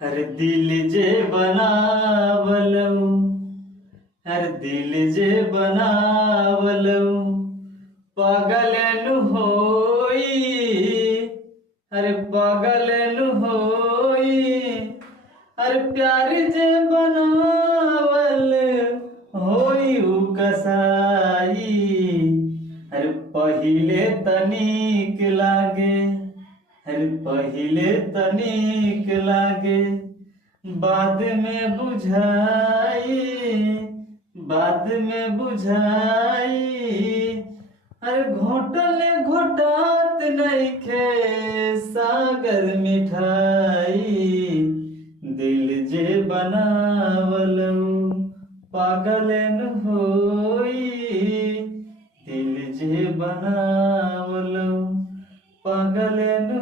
हर दिल जे बनावलऊ, हर दिल जे बनावलऊ पागल नु होई, अरे पागल नु होई। अरे प्यार जे बनावल होई उ कसाई। अरे पहिले तनिक लागे, अरे पहिले तनिक लागे बाद में बुझाई, बाद में बुझाई। अरे घोटले घोटात नइखे सागर मिठाई। दिल जे बनावलऊ पागल न होई, दिल जे बनावलऊ पागल न